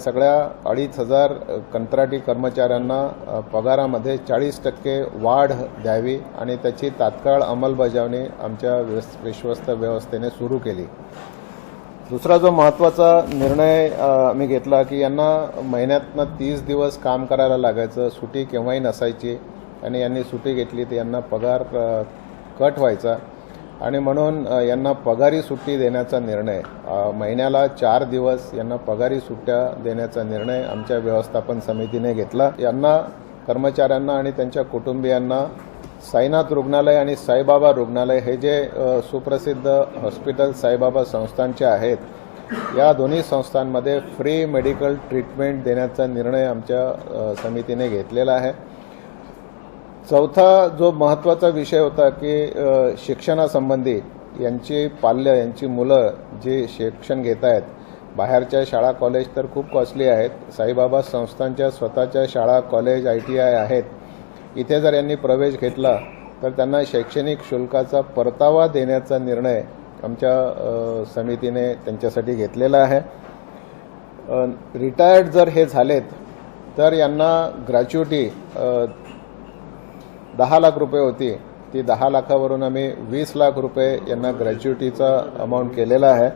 सगळ्या 2,500 कंत्राटी कर्मचाऱ्यांना पगारामध्ये 40% वाढ द्यावी आणि त्याची तात्काळ अंमलबजावणी आमच्या विश्वस्त व्यवस्थेने सुरू केली। दुसरा जो महत्त्वाचा निर्णय आम्ही घेतला की यांना महिन्यातनं 30 दिवस काम करायला लागायचं, सुट्टी केव्हाही नसायची आणि यांनी सुट्टी घेतली तर यांना पगार कट व्हायचा आणि म्हणून यांना पगारी सुट्टी देण्याचा निर्णय, महिन्याला 4 दिवस यांना पगारी सुट्ट्या देण्याचा निर्णय आमच्या व्यवस्थापन समितीने घेतला। यांना कर्मचाऱ्यांना आणि त्यांच्या कुटुंबियांना साईनाथ रुग्णालय आणि साईबाबा रुग्णालय हे जे सुप्रसिद्ध हॉस्पिटल साईबाबा संस्थांचे आहेत, या दोन्ही संस्थांमध्ये फ्री मेडिकल ट्रीटमेंट देण्याचा निर्णय आमच्या समितीने घेतलेला आहे। चौथा जो महत्त्वाचा विषय होता की शिक्षणासंबंधी यांची मुलं जे शिक्षण घेत आहेत, बाहेरच्या शाळा कॉलेज तर खूप कॉस्टली आहेत, साईबाबा संस्थांच्या स्वतःच्या शाळा कॉलेज ITI आहेत, इथे जर यांनी प्रवेश घेतला तर त्यांना शैक्षणिक शुल्काचा परतावा देण्याचा निर्णय आमच्या समितीने त्यांच्यासाठी घेतलेला आहे। रिटायर्ड जर हे झालेत तर यांना ग्रॅच्युटी 10 लाख रुपये होती, ती 10 लाखावरून आम्ही 20 लाख रुपये यांना ग्रॅच्युटीचा अमाऊंट केलेला आहे।